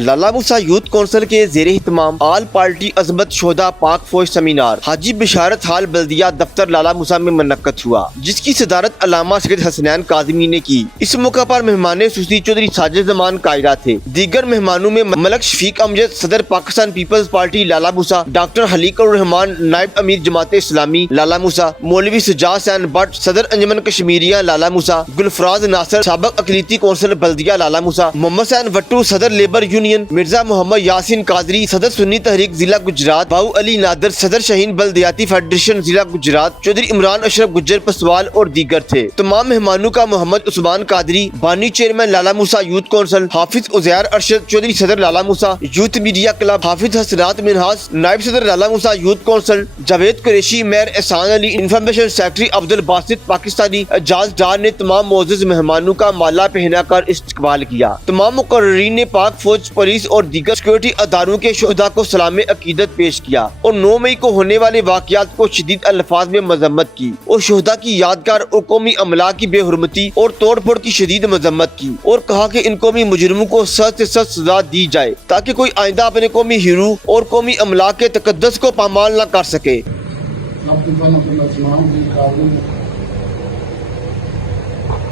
लाला Musa youth council के ज़ेर एहतमाम आल party अजमत शोहदा पाक फौज सेमिनार हाजी बिशारत हाल बल्दिया दफ्तर लाला मूसा में मुनक्कद हुआ, जिसकी सदारत अल्लामा सैयद हसनैन काज़मी ने की। इस मौका पर मेहमान खुसूसी चौधरी साजिद जमान कायरा थे। दीगर मेहमानों में मलक शफीक अमजद सदर पाकिस्तान पीपल्स पार्टी लाला मूसा, डॉक्टर हलीकुर रहमान नायब अमीर जमात इस्लामी लाला मूसा, मौलवी सजाद हुसैन भट्ट सदर अंजमन कश्मीरिया लाला मूसा, गुलफराज नासर साबिक अकलीती कौंसिल बल्दिया लाला मूसा, मोहम्मद हुसैन वट्टू सदर लेबर यूनियन, मिर्जा मोहम्मद यासीन कादरी सदर सुन्नी तहरीक जिला गुजरात, बाऊ अली नादर सदर शाहीन बल्दियाती फेडरेशन जिला गुजरात, चौधरी इमरान अशरफ गुज्जर पसवाल और दीगर थे। तमाम मेहमानों का मोहम्मद उस्मान कादरी बानी chairman Lala Musa youth council, Hafiz Uzair Arshad Chaudhry सदर Lala Musa youth media club, Hafiz Hasnat Minhas नायब सदर Lala Musa youth council, Javed Qureshi mayor Ehsan Ali, information secretary Abdul Basit Pakistani Ijaz Dar ने तमाम मोअज़्ज़िज़ मेहमानों का माला पहनाकर इस्तकबाल किया। तमाम मुकर्ररीन ने पाक फौज, पुलिस और दीगर सिक्योरिटी अदारों के शोहदा को सलाम अकीदत पेश किया और 9 मई को होने वाले वाक़यात को शदीद अल्फाज में मजम्मत की और शोहदा की यादगार और कौमी अमला की बेहुरमती और तोड़ फोड़ की शदीद मजम्मत की और कहा कि इन कौमी मुजरिमों को सख्त से सख्त सजा दी जाए ताकि कोई आइंदा अपने कौमी हीरो और कौमी अमला के तकद्दुस को पामाल न कर सके।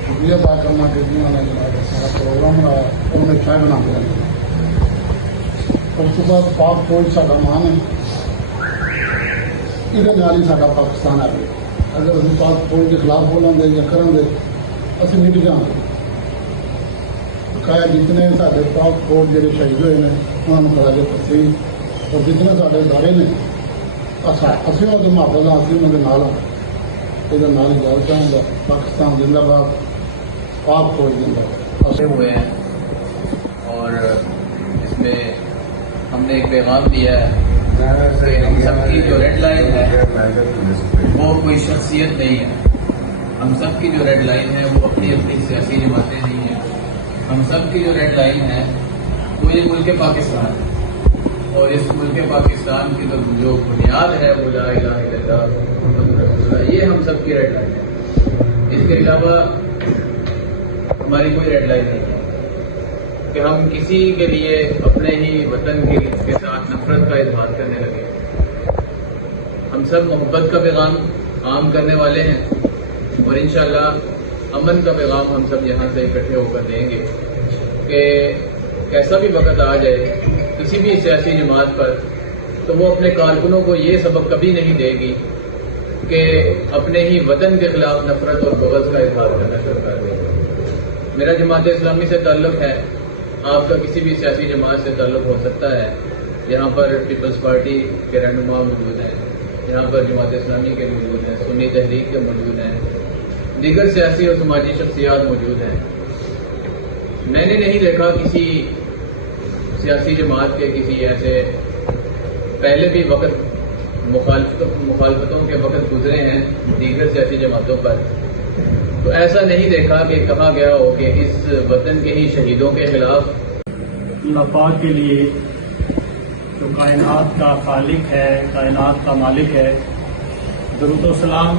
शुक्रिया अदा करना कि जिन्होंने सारा प्रोग्राम बनाया उन्हें अच्छा बना दिया। उस बाद पाक फौज साडा मान है, इहदे नाल ही साडा पाकिस्तान है। अगर असीं पाक फौज के खिलाफ बोलांगे या करांगे असीं मिट जाएंगे। बकाया जितने साडे पाक फौज जिहड़े शहीद होए ने उन्होंने खराजे तहसीन और जितने साडे इदारे ने असीं उहदे मुहाफिज़ हां, असीं उहदे नाल हां। इहदे नाल ही गल चाहूँगा पाकिस्तान जिंदाबाद, पाक फौज जिंदाबाद हुए हैं और इसमें हमने एक पैगाम दिया है कि हम सबकी जो रेड लाइन है वो कोई शख्सियत नहीं है। हम सबकी जो रेड लाइन है वो अपनी अपनी सियासी जमातें नहीं हैं। हम सबकी जो रेड लाइन है वो ये मुल्क पाकिस्तान है और इस मुल्क पाकिस्तान की तो जो बुनियाद है वो ला इलाहा इल्लल्लाह मुहम्मदुर रसूलुल्लाह, ये हम सबकी रेड लाइन है। इसके अलावा हमारी कोई रेड लाइन नहीं है कि हम किसी के लिए अपने ही वतन के साथ नफरत का इजहार करने लगे। हम सब मोहब्बत का पैगाम आम करने वाले हैं और इंशाअल्लाह अमन का पैगाम हम सब यहाँ से इकट्ठे होकर देंगे कि कैसा भी वक्त आ जाए किसी भी सियासी जमात पर, तो वो अपने कारकुनों को ये सबक कभी नहीं देगी कि अपने ही वतन के खिलाफ नफरत और बग़ज़ का इजहार करना शुरू कर देगी। मेरा जमात इस्लामी से ताल्लुक़ है, आपका किसी भी सियासी जमात से ताल्लुक़ हो सकता है। यहाँ पर पीपल्स पार्टी के रहनुमा मौजूद हैं, यहाँ पर जमात इस्लामी के मौजूद हैं, सुन्नी तहरीक के मौजूद हैं, दीगर सियासी और समाजी शख्सियात मौजूद हैं। मैंने नहीं देखा किसी सियासी जमात के किसी ऐसे, पहले भी वक्त मुखालफतों के वक्त गुजरे हैं दीगर सियासी जमातों पर, तो ऐसा नहीं देखा कि कहा गया हो कि इस वतन के ही शहीदों के खिलाफ नफा के लिए जो कायनात का खालिक है, कायनात का मालिक है, दुरूद व सलाम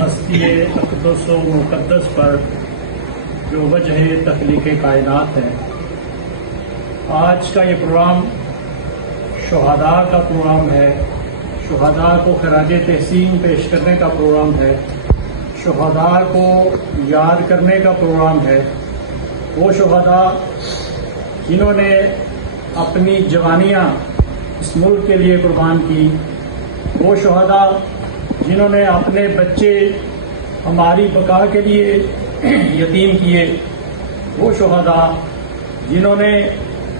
हस्ती अक़दस व मुक़द्दस पर जो वजह तख्लीक़ कायनात है। आज का ये प्रोग्राम शुहदा का प्रोग्राम है। शुहदा को खराज तहसीन पेश करने का प्रोग्राम है। शुहदा को याद करने का प्रोग्राम है। वो शुहदा जिन्होंने अपनी जवानियाँ इस मुल्क के लिए कुर्बान की, वो शुहदा जिन्होंने अपने बच्चे हमारी बका के लिए यतीम किए, वो शुहदा जिन्होंने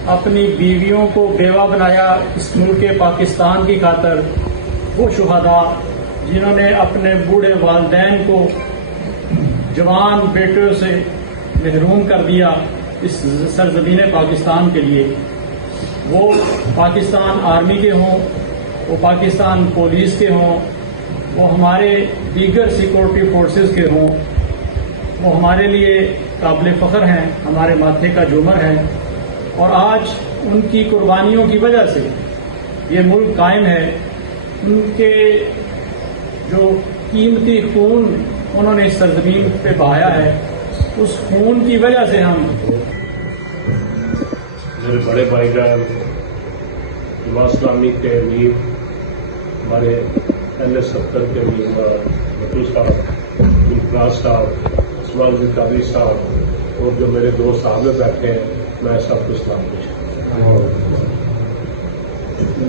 अपनी बीवियों को बेवा बनाया इस मुल्क पाकिस्तान की खातर, वो शुहदा जिन्होंने अपने बूढ़े वालिदैन को जवान बेटों से महरूम कर दिया इस सरजमीन पाकिस्तान के लिए, वो पाकिस्तान आर्मी के हों, वो पाकिस्तान पुलिस के हों, वो हमारे दीगर सिक्योरिटी फोर्सेस के हों, वो हमारे लिए काबिल फ़ख्र हैं, हमारे माथे का झूमर है। और आज उनकी कुर्बानियों की वजह से ये मुल्क कायम है। उनके जो कीमती खून उन्होंने इस सरजमीन पे बहाया है, उस खून की वजह से हम मेरे बड़े भाईजान जमात इस्लामी के अमीर हमारे LS-70 के अमीर मधु साहब, गुलफराज साहब, उस्मान कादरी साहब और जो मेरे दो साहब बैठे हैं, मैं सबको सलाम पेश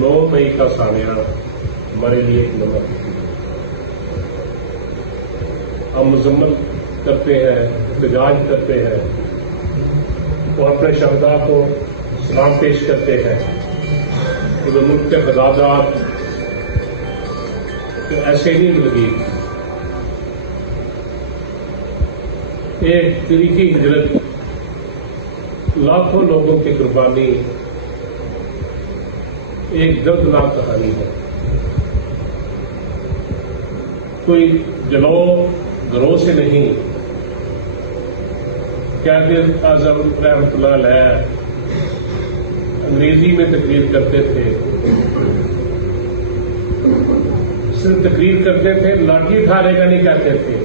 9 मई का सानिया हमारे लिए एक नमक है। हम मजम्मत करते हैं, एहतजाज करते हैं और अपने शहदा को सलाम पेश करते हैं कि मुल्क के फसादात तो ऐसे नहीं लगी। एक तरीकी हिजरत, लाखों लोगों की कुर्बानी एक दर्दनाक कहानी है। कोई जलो घरों से नहीं। कायद आज़म रहमतुल्लाह अलैह अंग्रेजी में तकरीर करते थे, सिर्फ तकरीर करते थे, लाठी उठाने का नहीं कहते थे।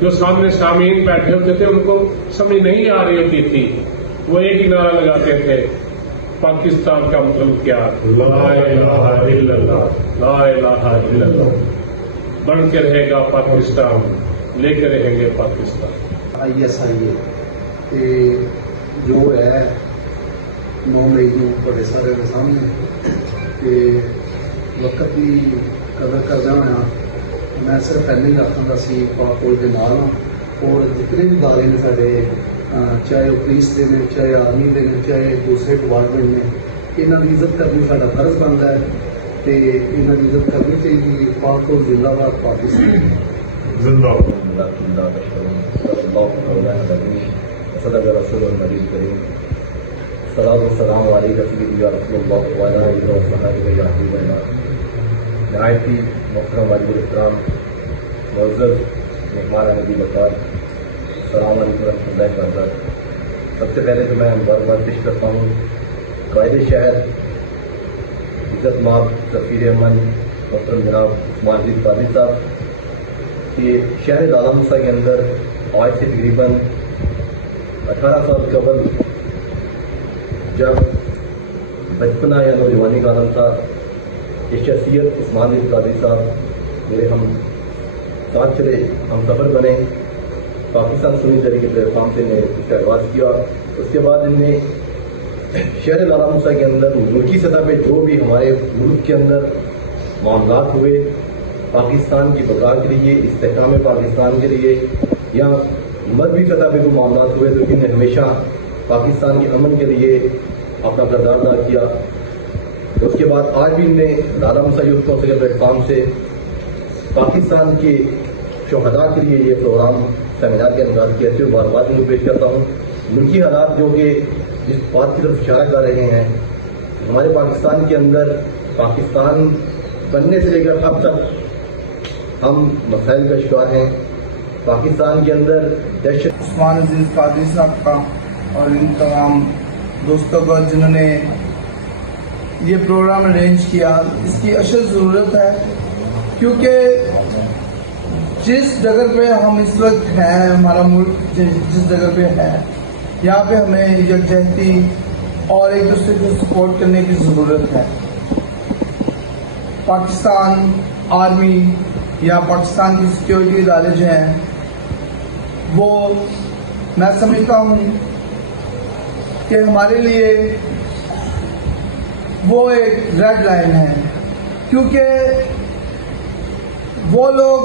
जो सामने सामीन बैठे होते थे उनको समझ नहीं आ रही होती थी, वो एक ही नारा लगाते थे, पाकिस्तान का मतलब क्या, ला इलाहा इल्लल्लाह, ला इलाहा इल्लल्लाह। बन के रहेगा पाकिस्तान, लेकर रहेंगे पाकिस्तान। ISIA ਤੇ ਜੋ ਹੈ 9 ਮਈ ਨੂੰ ਤੁਹਾਡੇ ਸਾਰਿਆਂ ਦੇ ਸਾਹਮਣੇ ਤੇ ਵਕਤ ਦੀ ਕਦਰ ਕਰਦਾ ਹਾਂ। ਮੈਂ ਸਿਰਫ ਇੰਨਾ ਹੀ ਆਖਾਂਗਾ ਸੀ ਪਾਕੋਲ ਦੇ ਨਾਲ ਹਾਂ ਔਰ ਜਿਤਨੇ ਵੀ ادارے ਨੇ ਸਾਡੇ ਚਾਹੇ ਉਹ ਪੁਲਿਸ ਦੇ ਨੇ, ਚਾਹੇ ਆਰਮੀ ਦੇ ਨੇ, ਚਾਹੇ ਦੂਸਰੇ ਡਿਪਾਰਟਮੈਂਟ ਨੇ, ਇਹਨਾਂ ਦੀ ਇੱਜ਼ਤ ਕਰਨੀ ਸਾਡਾ ਫਰਜ਼ ਬਣਦਾ ਹੈ ਤੇ ਇਹਨਾਂ ਦੀ ਇੱਜ਼ਤ ਕਰਨੀ ਚਾਹੀਦੀ ਹੈ। ਪਾਕੋਲ ਜ਼ਿੰਦਾਬਾਦ, ਪਾਕਿਸਤਾਨ صدق رسول النبی کریم صلاۃ والسلام علیک سیدی یا رسول اللہ وعلی آلہ وصحبہ یا حبیب اللہ۔ نہایت ہی محترم علی احترام معزز مہمان نبی بطور، السلام علیکم ورحمۃ اللہ وبرکاتہ۔ سب سے پہلے تو میں مبارکباد پیش کرتا ہوں قائد شہر عزت مآب سفیر امن محترم جناب عثمان قادری صاحب کہ شہر لالا موسیٰ کے اندر آج سے تقریباً 18 سال قبل جب بچپنا یا نوجوانی کا عالم تھا، یہ شخصیت عثمان قادری صاحب میرے ہم ساتھ چلے، ہم سفر بنے، پاکستان سنی جری کے پلیٹ فارم سے نے اس کا آغاز کیا۔ اس کے بعد ان نے شہر لالا موسیٰ کے اندر ملکی سطح پہ جو بھی ہمارے ملک کے اندر معاملات ہوئے پاکستان کی بقا کے لیے، استحکام پاکستان کے لیے، یا مذہبی سطح پہ جو معاملات ہوئے تو انہوں نے ہمیشہ پاکستان کے امن کے لیے اپنا کردار ادا کیا۔ اس کے بعد آج بھی ان نے لالا موسیٰ یوتھ کونسل کے پلیٹ فارم سے پاکستان کے شہداء کے لیے یہ پروگرام سیمینار کے انعقاد کیا تھے، بار بار ان کو پیش کرتا ہوں۔ ملکی حالات جو کہ جس بات کی طرف اشارہ کر رہے ہیں، ہمارے پاکستان کے اندر پاکستان بننے سے لے کر اب تک ہم مسائل کا شکار ہیں۔ پاکستان کے اندر دہشت عثمان عزیز قادری صاحب کا اور ان تمام دوستوں کا جنہوں نے یہ پروگرام ارینج کیا، اس کی اشد ضرورت ہے کیونکہ جس جگہ پہ ہم اس وقت ہیں، ہمارا ملک جس جگہ پہ ہے، یہاں پہ ہمیں یکجہتی اور ایک دوسرے کو سپورٹ کرنے کی ضرورت ہے۔ پاکستان آرمی یا پاکستان کی سیکیورٹی ادارے جو ہیں وہ میں سمجھتا ہوں کہ ہمارے لیے وہ ایک ریڈ لائن ہے، کیونکہ وہ لوگ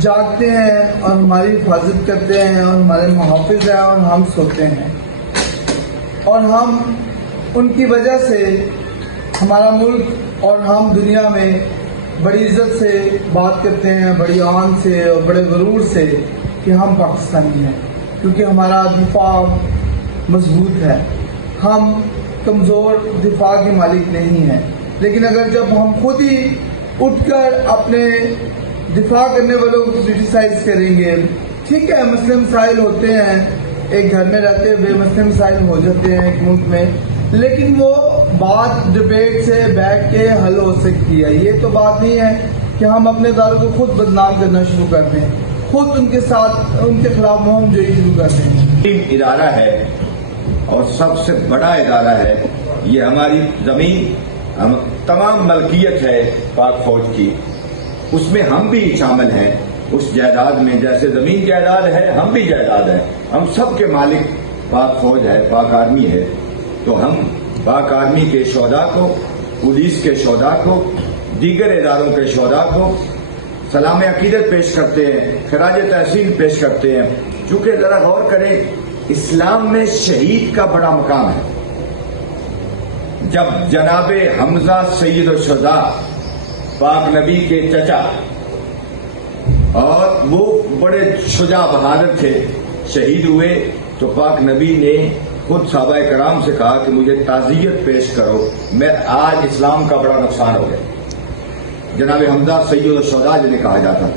جاگتے ہیں اور ہماری حفاظت کرتے ہیں اور ہمارے محافظ ہیں اور ہم سوتے ہیں، اور ہم ان کی وجہ سے ہمارا ملک اور ہم دنیا میں بڑی عزت سے بات کرتے ہیں، بڑی آن سے اور بڑے غرور سے کہ ہم پاکستانی ہیں، کیونکہ ہمارا دفاع مضبوط ہے۔ ہم کمزور دفاع کے مالک نہیں ہیں، لیکن اگر جب ہم خود ہی اٹھ کر اپنے دفاع کرنے والوں کو کرٹیسائز کریں گے، ٹھیک ہے مسئلے مسائل ہوتے ہیں، ایک گھر میں رہتے ہوئے مسئلے مسائل ہو جاتے ہیں ایک ملک میں، لیکن وہ بات ڈبیٹ سے بیٹھ کے حل ہو سکتی ہے۔ یہ تو بات نہیں ہے کہ ہم اپنے اداروں کو خود بدنام کرنا شروع کر دیں، خود ان کے ساتھ ان کے خلاف مہم جوئی شروع کر دیں۔ ادارہ ہے और सबसे बड़ा इदारा है। ये हमारी ज़मीन, हम तमाम मलकियत है पाक फौज की, उसमें हम भी शामिल हैं। उस जायदाद में जैसे ज़मीन जायदाद है, हम भी जायदाद है। हम सब के मालिक पाक फौज है, पाक आर्मी है। तो हम पाक आर्मी के शोहदा को, पुलिस के शोहदा को, दीगर इदारों के शोहदा को सलाम अकीदत पेश करते हैं, खराज तहसीन पेश करते हैं। चूंकि जरा गौर करें, इस्लाम में शहीद का बड़ा मकाम है। जब जनाबे हमजा सैयद शुहदा पाक नबी के चचा, और वो बड़े शुजा बहादुर थे, शहीद हुए, तो पाक नबी ने खुद सहाबा कराम से कहा कि मुझे ताज़ियत पेश करो, मैं आज इस्लाम का बड़ा नुकसान हो गया। जनाबे हमजा सैयद शुहदा जिन्हें कहा जाता।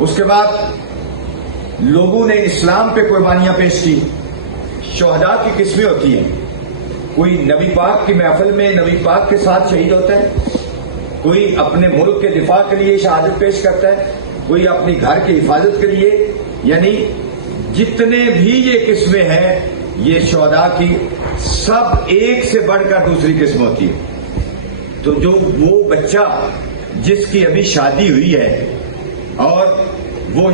उसके बाद लोगों ने इस्लाम पे कुर्बानियां पेश की। शुहदा की किस्में होती हैं, कोई नबी पाक की महफिल में नबी पाक के साथ शहीद होता है, कोई अपने मुल्क के दिफा के लिए शहादत पेश करता है, कोई अपनी घर की हिफाजत के लिए। यानी जितने भी ये किस्में हैं, ये शुहदा की सब एक से बढ़कर दूसरी किस्म होती है। तो जो वो बच्चा जिसकी अभी शादी हुई है और वो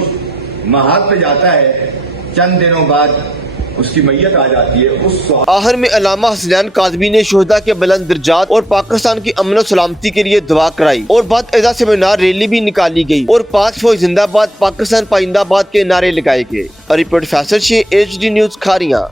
महाद पे जाता है, चंद दिनों बाद उसकी मैयत आ जाती है, उस आखिर में अल्लामा हसनैन काज़मी ने शोहदा के बुलंद दर्जात और पाकिस्तान की अमन और सलामती के लिए दुआ कराई और बाद एज़ा सेमिनार रैली भी निकाली गई और पाक फौज जिंदाबाद, पाकिस्तान पाइंदाबाद के नारे लगाए गए। रिपोर्ट फैसल से HD न्यूज़ खारियां।